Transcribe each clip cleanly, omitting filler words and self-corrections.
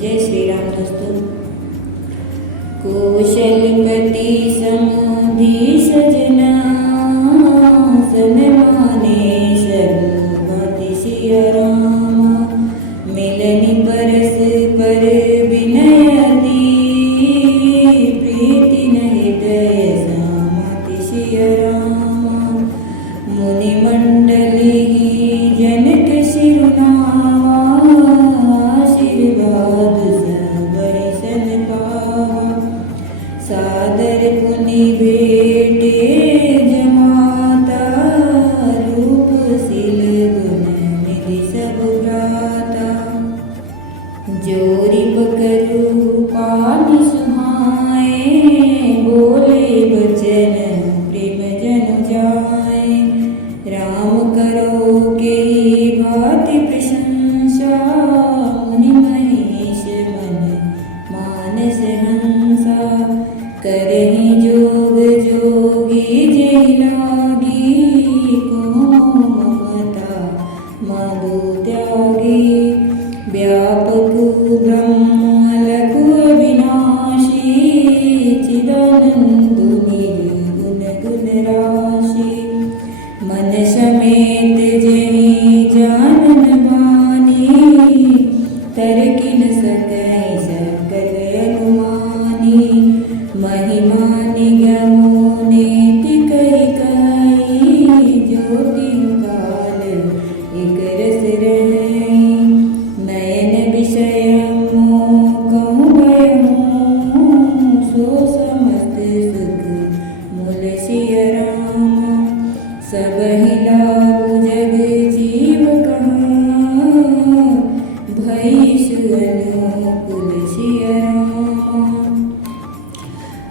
जय श्री राम दोस्तों। कौशलपति समुधि सजना सनमाने सर्वमति सिया राम। मिलनि परस पर विनयति प्रीति न हृदय समाति सिया राम। मुनि मंडली जनक शिरुनावा आशीर्वाद सबहि सन पावा। सादर पुनि भेटे जमाता रूप सिल गुण निधि सब भ्राता। जोरी पकड़ू पानी सुहाए बोले वचन प्रेम जन जाए। राम करो के भांति प्रशंसा मुनि महेश मन मानस हंसा। करहि जोग जोगी जय लागी को ममता मधु त्यागी। व्यापक ब्रह्म लघु अविनाशी चिदानंद निर्गुण गुण राशि। मन समेत जहि जानन बानी तरकि न सकहि सकल अनुमानी। महिमा निगमो नेति कहि कहि जो तिहु काल एक रस रहै। नयन विषय मोह कहूँ भयहूँ सो समस्त सुख मूल सिया राम। सबहि लाभु जग जीव कहाँ भई अनुकूल सिया राम।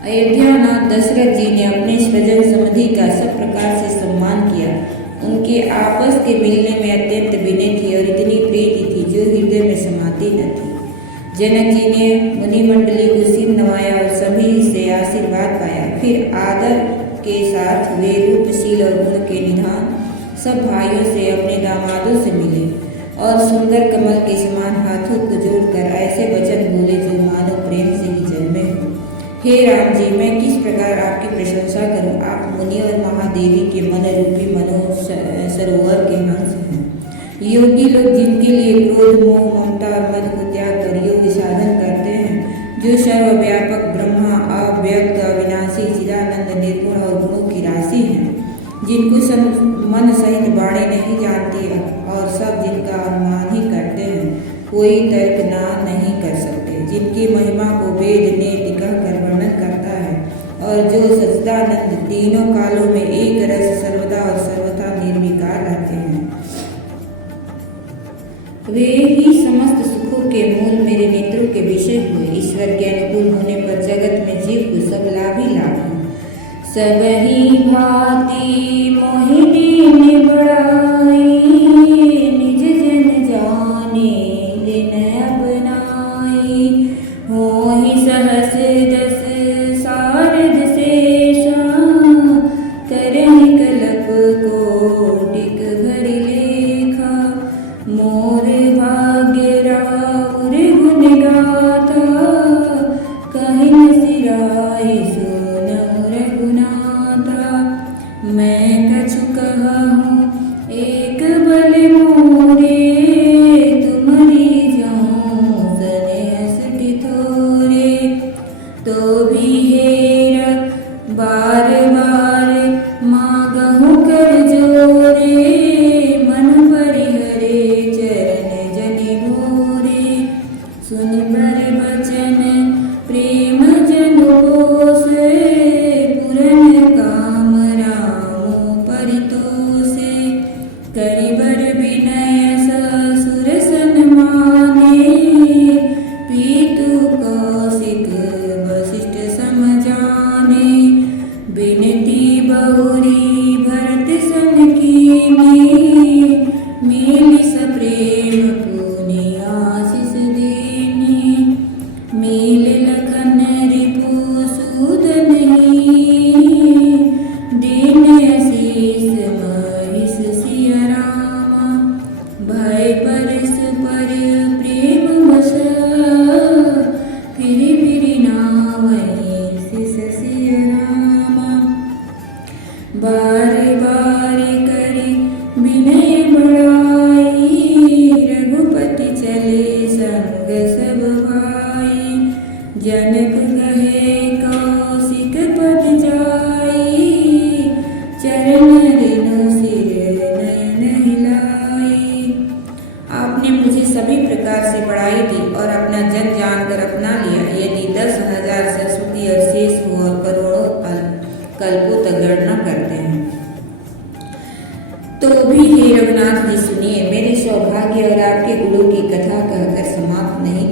अयोध्यानाथ दशरथ जी ने अपने स्वजन समधि का सब प्रकार से सम्मान किया। उनके आपस के मिलने में अत्यंत विनय थी और इतनी प्रीति थी जो हृदय में समाती न थी। जनक जी ने मुनि मंडली को सिर नवाया और सभी से आशीर्वाद पाया। फिर आदर के साथ वे रूपशील और गुण के निधान सब भाइयों से अपने दामादों से मिले और सुंदर कमल के समान हाथों को जोड़कर ऐसे वचन बोले जो मानो प्रेम से ही जन्मे हो। हे राम जी, मैं किस प्रकार आपकी प्रशंसा करूं। आप मुनि और महादेवी के मन रूपी मनो सरोवर के हंस हैं। योगी लोग जिनके लिए क्रोध मोह ममता और मद को त्याग कर योग साधन करते हैं, जो सर्वव्यापक ब्रह्मा अव्यक्त अविनाशी चिदानंद निर्गुण और गुणों की राशि हैं, जिनको मन सहित बाणी नहीं जानती और सब जिनका अनुमान ही करते हैं, कोई तर्क ना नहीं कर सकते। जिनकी महिमा को वेद ने टिका कर वर्णन करता है और जो सच्चिदानंद तीनों कालों में एक रस सर्वदा और सर्वथा निर्विकार रहते हैं, वे ही समस्त सुखों के मूल मेरे नेत्रों के विषय हुए। ईश्वर के अनुकूल होने पर जगत में जीव को सब लाभ ही लाभ है। सबहि भांति मोहिनी निबड़ाई निज जन जाने दिन अब नाई।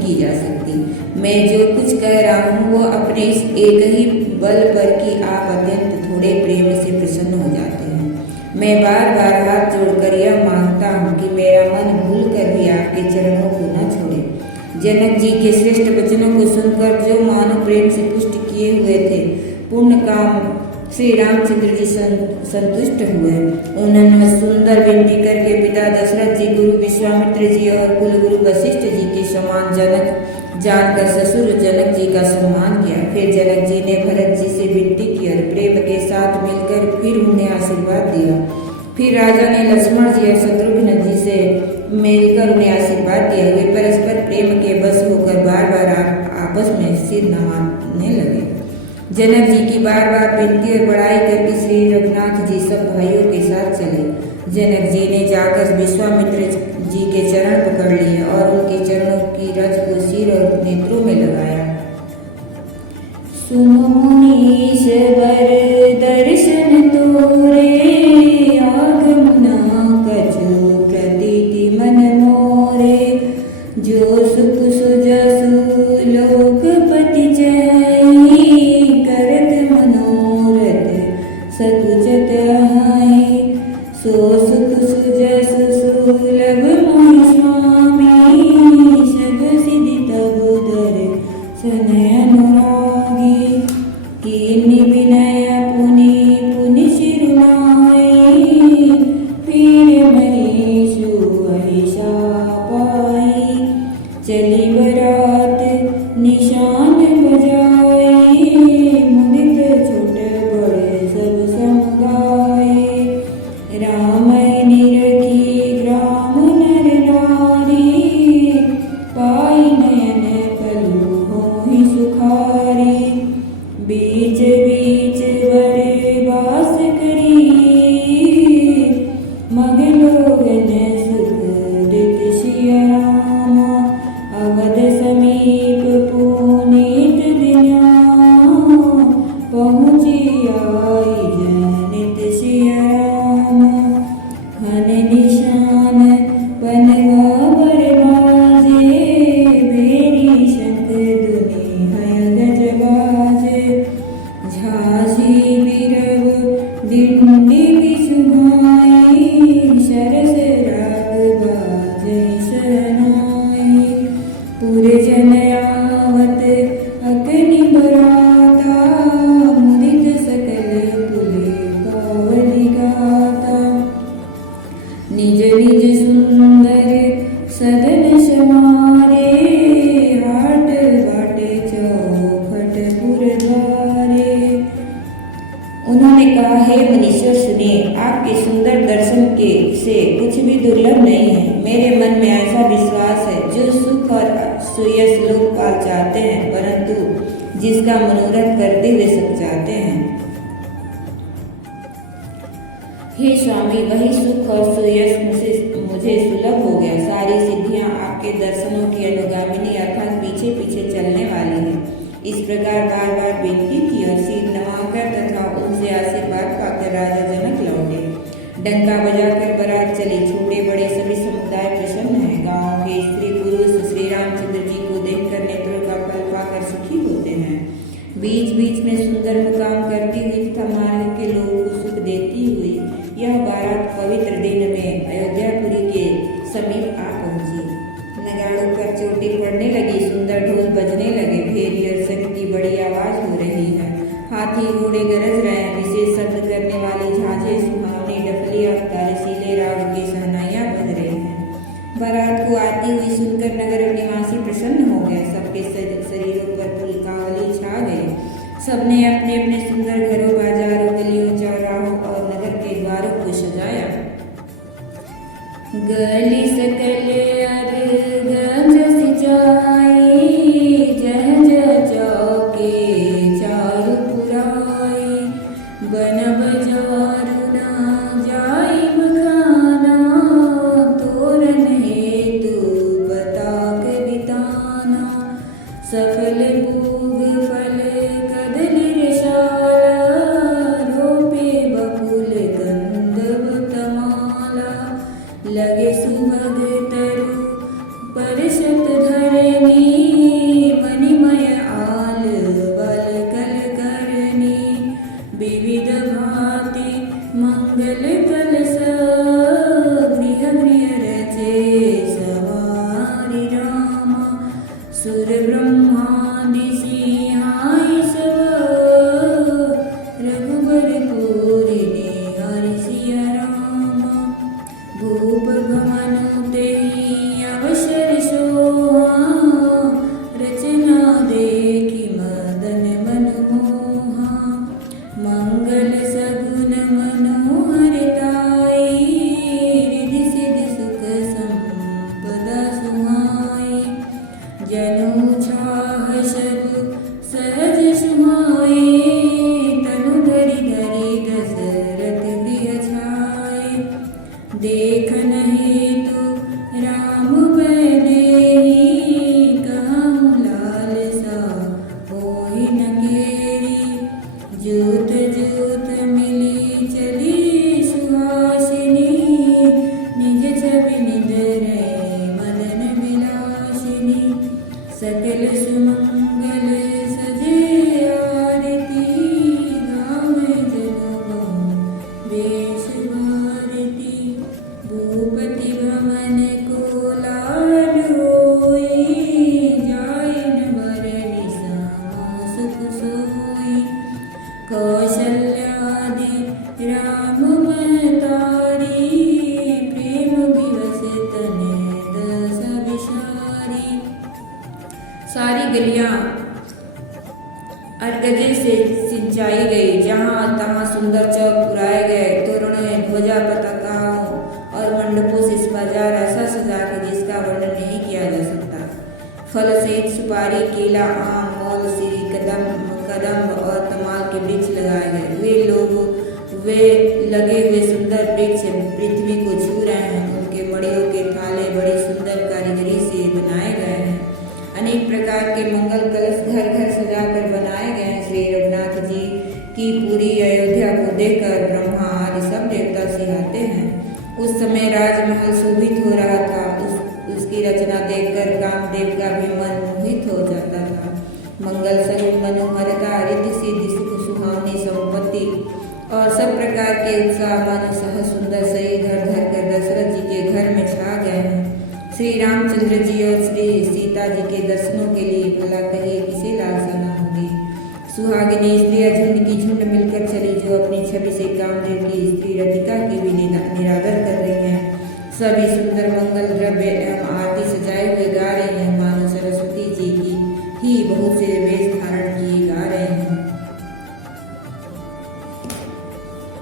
की जा सकती। मैं जो कुछ कह रहा हूँ वो अपने इस एक ही बल पर कि आप अत्यंत थोड़े प्रेम से प्रसन्न हो जाते हैं। मैं बार बार हाथ जोड़कर यह मांगता हूँ कि मेरा मन भूल कर भी आपके चरणों को न छोड़े। जनक जी के श्रेष्ठ वचनों को सुनकर जो मानव प्रेम से पुष्ट किए हुए थे, पूर्ण काम श्री रामचंद्र जी संतुष्ट हुए। उन्होंने सुंदर विनती करके पिता दशरथ जी, गुरु विश्वामित्र जी और कुलगुरु वशिष्ठ जी के समान जनक जानकर ससुर जनक जी का सम्मान किया। फिर जनक जी ने भरत जी से विनती की और प्रेम के साथ मिलकर फिर उन्हें आशीर्वाद दिया। फिर राजा ने लक्ष्मण जी और शत्रुघ्न जी से मिलकर उन्हें आशीर्वाद दिया। वे परस्पर प्रेम के बस होकर बार बार आपस में सिर नवाने लगे। जनक जी की बार बार विनती और बड़ाई करके श्री रघुनाथ जी सब भाइयों के साथ चले। जनक जी ने जाकर विश्वामित्र जी के चरण पकड़ लिए और उनके चरणों की रज को सिर और नेत्रों में लगाया। सुनो मुनीश्वर दर्शन तोरे, आगमना कछु प्रतीति मन मोरे। जो सुख सुजसु लोकपति जय, करत मनोरथ सकुचत हाय। सो सुख सुजसु सुलभ मोहि स्वामी, सब सिद्धि तब दर्शन अनुरागी। कीन्हि विनय पुनि पुनि शिरुनाई, पीर महेशु अहिषा पाई। चली बरात निशान बजाए, मुदित छोट बड़े सब समुदाय। राम निरखी ग्राम नर नारी, पाई नयन पलु होहि सुखारी। बीच बीच बड़े वास करी, मग लोगन सुख दित सिया रामा। अवध समीप पुनीत दिना, पहुँची आई जनित सिया रामा। हन निशान पनगा बरबाजे, बेरी शंख दुनि है गज बाजे। झांसी बिरव दिंडी बिसुमाई, सरस राग बाजे शरणाई। पुरजन आवत अग्नि बराता, मुदित सकल पुले कावली गाता। निज निज सुंदर सदन समारे, हाट बाटे चौखट पुर द्वारे। उन्होंने कहा, हे मुनीश्वर सुनिए, आपके सुंदर दर्शन के से कुछ भी दुर्लभ नहीं है। मेरे मन में ऐसा विश्वास है, जो सुख और सुयश लोकपाल चाहते हैं, परंतु जिसका मनोरथ करते हुए सब चाहते हैं। हे स्वामी, वही सुख और सुयश मुझे सुलभ हो गया। सारी सिद्धियां आपके दर्शनों की अनुगामिनी अर्थात पीछे पीछे चलने वाली है। इस प्रकार बार बार विनती की और सिर नवाकर तथा उनसे आशीर्वाद पाकर राजा जनक लौटे। डंका बजाकर बारात चली। छोटे बड़े सभी समुदाय प्रसन्न है। गांव के स्त्री पुरुष श्री रामचंद्र जी को देखकर नेत्रों का फल पाकर सुखी होते हैं। बीच बीच में सुंदर मुकाम करती हुई तथा मार्ग के लोगों को सुख देती हुई यह बारात पवित्र दिन में अयोध्यापुरी के समीप आ पहुंची। नगाड़ों पर चोटी पड़ने लगी, सुंदर ढोल बजने लगे, भेरी और शंख की बड़ी आवाज हो रही है। हाथी घोड़े गरज रहे हैं। विशेष शब्द करने वाली झांझे, सुहावनी डफली और तारसीले राग की शहनाइयां बज रही हैं। बारात को आती हुई सुनकर नगर निवासी प्रसन्न हो गए। सबके शरीरों पर पुलकावली छा गई। सबने अपने अपने सुंदर घरों, बाजारों, गलियों, चौराहों और नगर के द्वारों को सजाया। गली सकल अरगंज सिंचाई, जह जह चौके चारु पुराई। बन बजारू न जाई बखाना, तोरन हेतु पताक बिताना। सफल पूग फल कदली रसाला, रोपे बकुल गंधव तमाला। लगे सुभग सुर ब्रह्मादि सिंहाई सब रघुबर पूरी हरि सिया राम भूप भवन तेहि अवसर सोहा रचना देखी मदन मन मोहा मंगल सगुन मनोहरताई रिधि सिद्धि सुख संपदा सुहाई जनु छाह सब सहज सुहाए तनु धरि धरि दशरथ गृह छाए देखन हेतु राम बनेहि कहूँ लालसा होहि न केरी जूत जूत मिली चली सुहासिनी निज छवि निधरे मदन विलासिनी सकल सुमंगल सजे आरती गावे जनु बहु देश भारती भूपति भ्रमण को लाल होई जाय न भरनि समा सुख सोई कौशल्यादि राम महतारी प्रेम विवश तने दस विशारी सारी गलियां अरगजे से सिंचाई गई जहाँ तहाँ सुंदर चौक पुराए गए तोरणों ध्वजा पताकाओं और मंडपों से इस बाजार ऐसा सजा के जिसका वर्णन नहीं किया जा सकता। फल सहित सुपारी केला आम मौल सीरी कदम और तमाल के वृक्ष लगाए गए वे लगे हुए सुंदर वृक्ष पृथ्वी को छू रहे हैं उनके मड़ियों के थाले बड़ी सुंदर कारीगरी से बनाए गए हैं अनेक प्रकार के मंगल कलश घर घर सजाकर बनाए गए हैं श्री रघुनाथ जी की पूरी अयोध्या को देखकर ब्रह्मा आदि सब देवता सिहाते हैं उस समय राजमहल शोभित हो रहा था उसकी रचना देखकर कामदेव का भी मन मोहित हो जाता था मंगल सगुन मनोहरता रिद्धि सिद्धि सुख सुहावनी संपत्ति और सब प्रकार के उत्साह मन सह सुंदर सही घर घर कर दशरथ जी के घर में छा गए हैं श्री रामचंद्र जी और श्री सीता जी के दर्शनों के लिए भला कहिए किसे लालसा न होगी सुहागिनी स्त्रियां झुंड की झुंड मिलकर चली जो अपनी छवि से कामदेव की स्त्री रतिका की भी निरादर कर रही हैं सभी सुंदर मंगल द्रव्य एवं आरती सजाए हुए गा रहे हैं मानो सरस्वती जी की ही बहुत से वेश धारण किए गा रहे हैं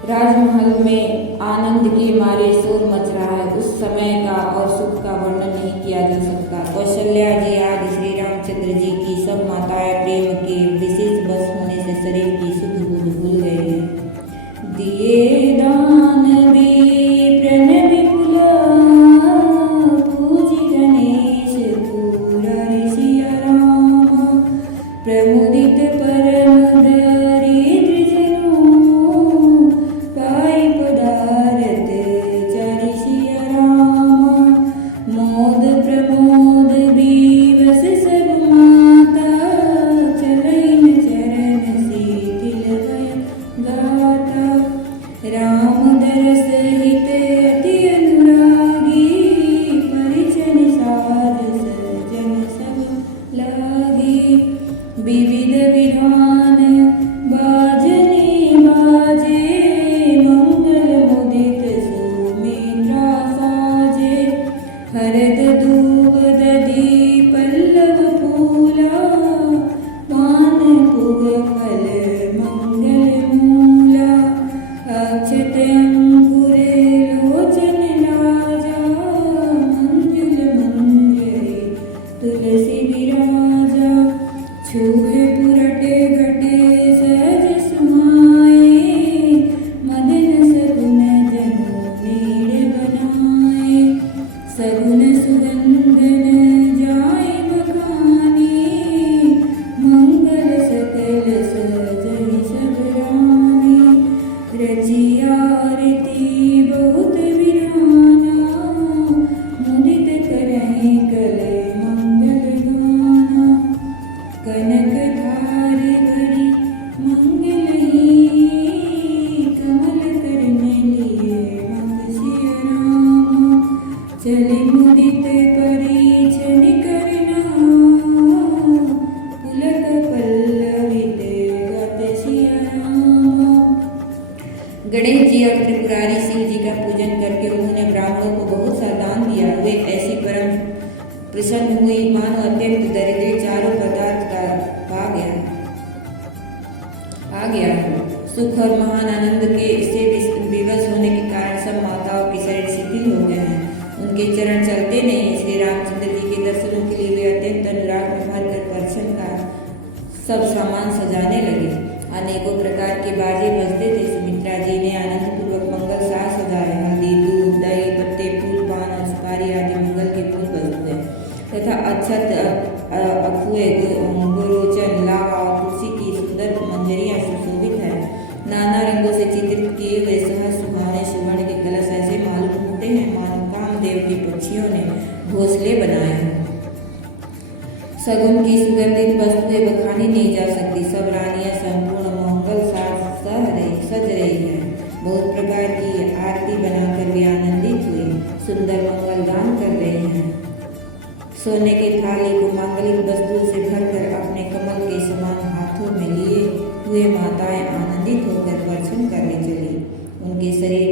राजमहल में आनंद के मारे शोर मच रहा है उस समय का और सुख का वर्णन नहीं किया जा सकता कौशल्या जी आदि श्री रामचंद्र जी की सब माताएं प्रेम के विशेष बस होने से शरीर की सुख बुध भूल गए हैं दिए दान विप्रन विपुला पूजी गणेश पूरा ऋषिया राम प्रमुदित परम दरिद्र जनों पाई पदारथ चरिषिया राम मोद प्रमोद बीवस सब माता चलन चरण शीतल गाता राम दरस हित अति अनुरागी परिजन साध सज्जन सब लागी विविध विधान बाजने बाजे मंगल मुदित सुमित्रा साजे हरद दूब दधी पल्लव फूला पान पुग फल मंगल मूला अक्षत अंकुर लोचन राजा मंजुल मंजरी तुलसी विराजा छूहे पुरटे घटे सहज सुहाए मदन सगुन जनु नीड़ बनाए सगुन सुगंधन जाय बखानी मंगल सकल सजहि सब रानी रचिया आरती बहुत विराना मुदित करहि कल मंगल गाना कनक धार भरी मंगल सुख और महान आनंद के से विवश होने के कारण सब माताओं के शरीर शिथिल हो गए हैं। उनके चरण चलते नहीं। श्री रामचंद्र जी के दर्शनों के लिए वे अत्यंत अनुराग में भरकर दर्शन का सब सामान सजाने लगे। अनेकों प्रकार के बाजे बजते थे। सुमित्रा जी ने आनंद पूर्वक मंगल साज सजाए। हल्दी, दूध, दही, पत्ते, फूल, पान और सुपारी आदि मंगल के फूल वस्तुएं तथा अक्षत, अखुए, गोरोचन, लावा और तुलसी की सुंदर मंजरियां सुशोभित है। नाना रंगों से चित्रित किए हुए सहज सुहावने सुवर्ण के कलश ऐसे मालूम होते हैं मानो कामदेव के पक्षियों ने घोंसले बनाए हैं। सगुन की सुगंधित वस्तुएं बखानी नहीं जा सकती। सब रानियां संपूर्ण मंगल सज रही है। बहुत प्रकार की आरती बनाकर वे आनंदित हुई सुंदर मंगल गान कर रही हैं। सोने के थाली को मांगलिक वस्तुओं से भरकर अपने कमल के समान हाथों में लिए हुए माताएं आनंदित होकर दर्शन करने चली। उनके शरीर